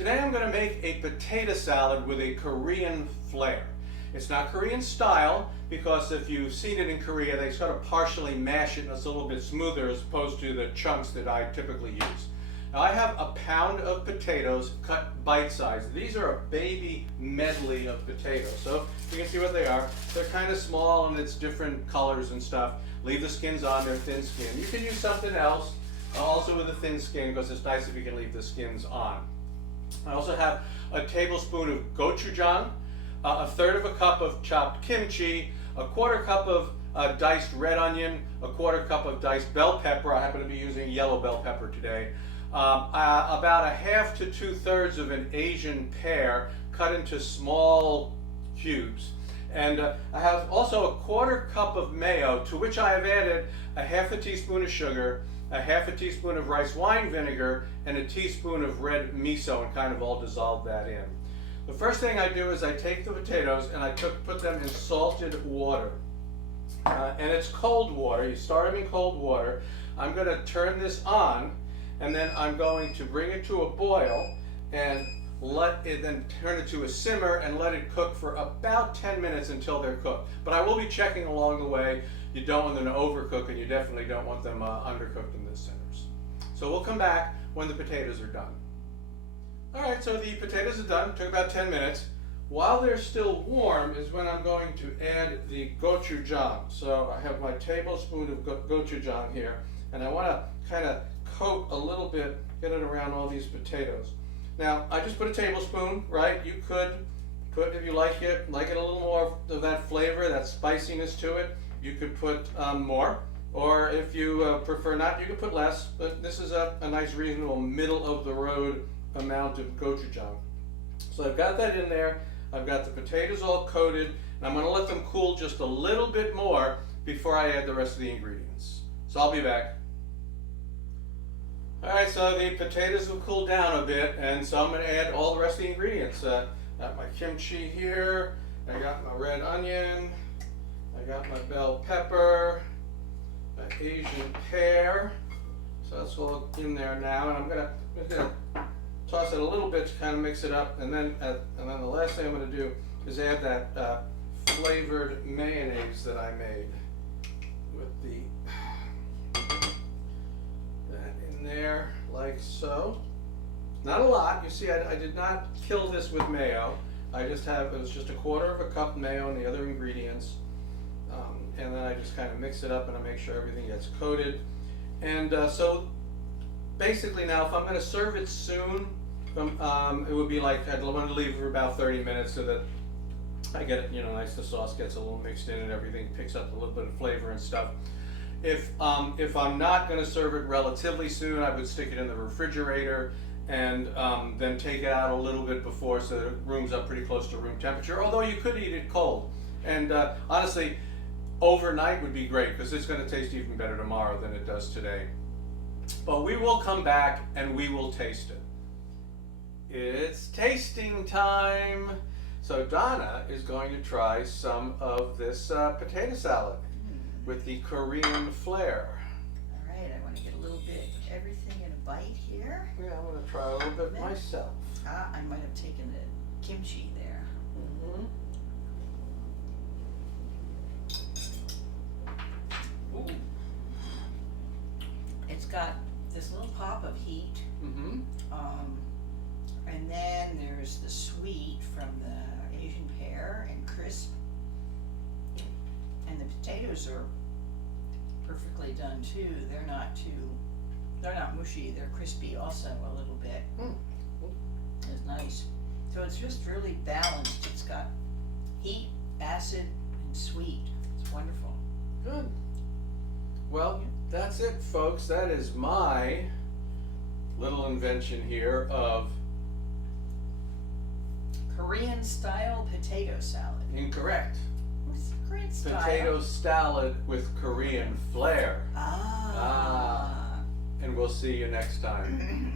Today I'm going to make a potato salad with a Korean flair. It's not Korean style because if you've seen it in Korea, they sort of partially mash it and it's a little bit smoother as opposed to the chunks that I typically use. Now I have a pound of potatoes cut bite-sized. These are a baby medley of potatoes. So you can see what they are. They're kind of small and it's different colors and stuff. Leave the skins on, they're thin skin. You can use something else also with a thin skin because it's nice if you can leave the skins on. I also have a tablespoon of gochujiang, a third of a cup of chopped kimchi, a quarter cup of diced red onion, a quarter cup of diced bell pepper. I happen to be using yellow bell pepper today. About a half to 2/3 of an Asian pear cut into small cubes. And I have also a quarter cup of mayo, to which I have added a half a teaspoon of sugar, a half a teaspoon of rice wine vinegar, and a teaspoon of red miso, and kind of all dissolve that in. The first thing I do is I take the potatoes and I put them in salted water. And it's cold water. You start them in cold water. I'm going to turn this on, and then I'm going to bring it to a boil and let it then turn it to a simmer and let it cook for about 10 minutes until they're cooked. But I will be checking along the way. You don't want them to overcook, and you definitely don't want them undercooked in the centers. So we'll come back when the potatoes are done. All right, so the potatoes are done. Took about 10 minutes. While they're still warm is when I'm going to add the gochujiang. So I have my tablespoon of gochujiang here, and I want to kind of coat a little bit, get it around all these potatoes. Now, I just put a tablespoon, right? You could put, if you like it a little more of that flavor, that spiciness to it, you could put more. Or if you prefer not, you could put less. But this is a nice, reasonable, middle-of-the-road amount of gochujang. So I've got that in there. I've got the potatoes all coated, and I'm going to let them cool just a little bit more before I add the rest of the ingredients. So I'll be back. All right, so the potatoes will cool down a bit, and so I'm going to add all the rest of the ingredients. Got my kimchi here, I got my red onion, I got my bell pepper, my Asian pear. So that's all in there now, and I'm gonna toss it a little bit to kind of mix it up, and then the last thing I'm going to do is add that flavored mayonnaise that I made with that in there, like so. Not a lot. You see, I did not kill this with mayo. It was just a quarter of a cup mayo and the other ingredients, and then I just kind of mix it up and I make sure everything gets coated. And so basically now, if I'm going to serve it soon, it would be like I'd want to leave it for about 30 minutes so that I get it, nice. The sauce gets a little mixed in and everything picks up a little bit of flavor and stuff. If I'm not going to serve it relatively soon, I would stick it in the refrigerator and then take it out a little bit before so that it rooms up pretty close to room temperature. Although you could eat it cold. And honestly, overnight would be great because it's going to taste even better tomorrow than it does today. But we will come back and we will taste it. It's tasting time. So Donna is going to try some of this potato salad with the Korean flair. All right, I want to get a little bit of everything in a bite here. Yeah, I'm going to try a little bit myself. I might have taken the kimchi there. Ooh. It's got this little pop of heat. And then there's the sweet from the Asian pear and crisp. And the potatoes are perfectly done too. They're not mushy, they're crispy also a little bit. It's nice. So it's just really balanced. It's got heat, acid, and sweet. It's wonderful. Good. Well, that's it, folks. That is my little invention here of Korean style potato salad. incorrect. What's Korean style? Potato salad with Korean flair. Ah. And we'll see you next time.